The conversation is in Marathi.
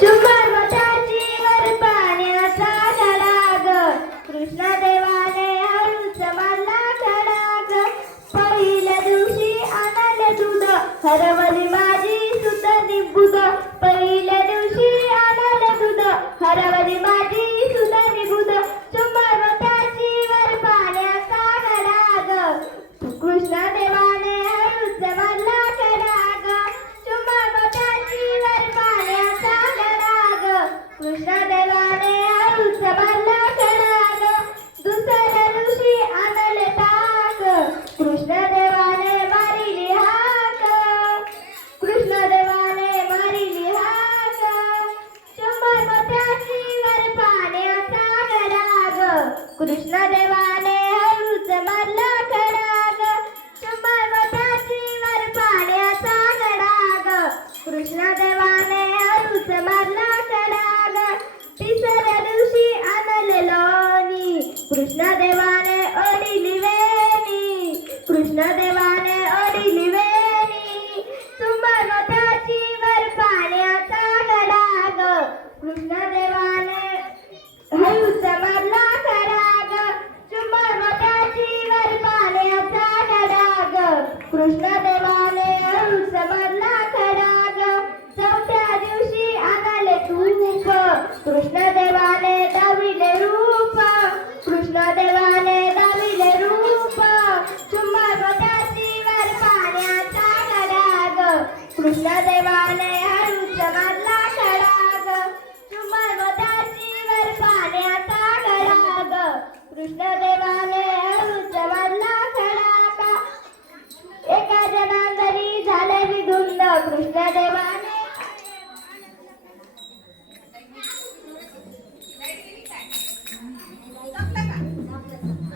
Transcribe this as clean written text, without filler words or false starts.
चुंबकाची वर पाण्याचा गडाग कृष्ण देवाने हळूच मारला खडाग पहिल्या दिवशी आणाले दूध हरवली माझी सुत निबुध पहिल्या दिवशी आणाले दूध हरवली माझी सुत निबुध चुंबकाची वर पाण्याचा गडाग कृष्ण देवाने हळूच मारला खडाग चुंबकाची वर पाण्याचा गडाग कृष्ण देवाने हळूच मारला खडाग दुसऱ्या दिवशी आणले ताक कृष्ण देवाने मारिली हाक कृष्ण देवाने मारिली हाक चुंबकाची वर पाण्याचा गडाग कृष्ण देवाने हळूच मारला खडाग चुंबकाची वर पाण्याचा गडाग कृष्ण देवाने हळूच मारला खडाग तिसऱ्या दिवशी आणले लोणी कृष्ण देवाने ओढिली वेणी कृष्ण देवाने ओढिली वेणी चुंबकाची वर पाण्याचा गडाग कृष्ण देवाने हळूच मारला खडाग चुंबकाची वर पाण्याचा गडाग कृष्ण देवाने हळूच मारला खडाग चौथ्या दिवशी आणले तूप कृष्ण देवाने दाविले रूप कृष्ण देवाने दाविले रूप चुंबकाची वर पाण्याचा गडाग कृष्ण देवाने हळूच मारला खडाग चुंबकाची वर पाण्याचा गडाग कृष्ण देवा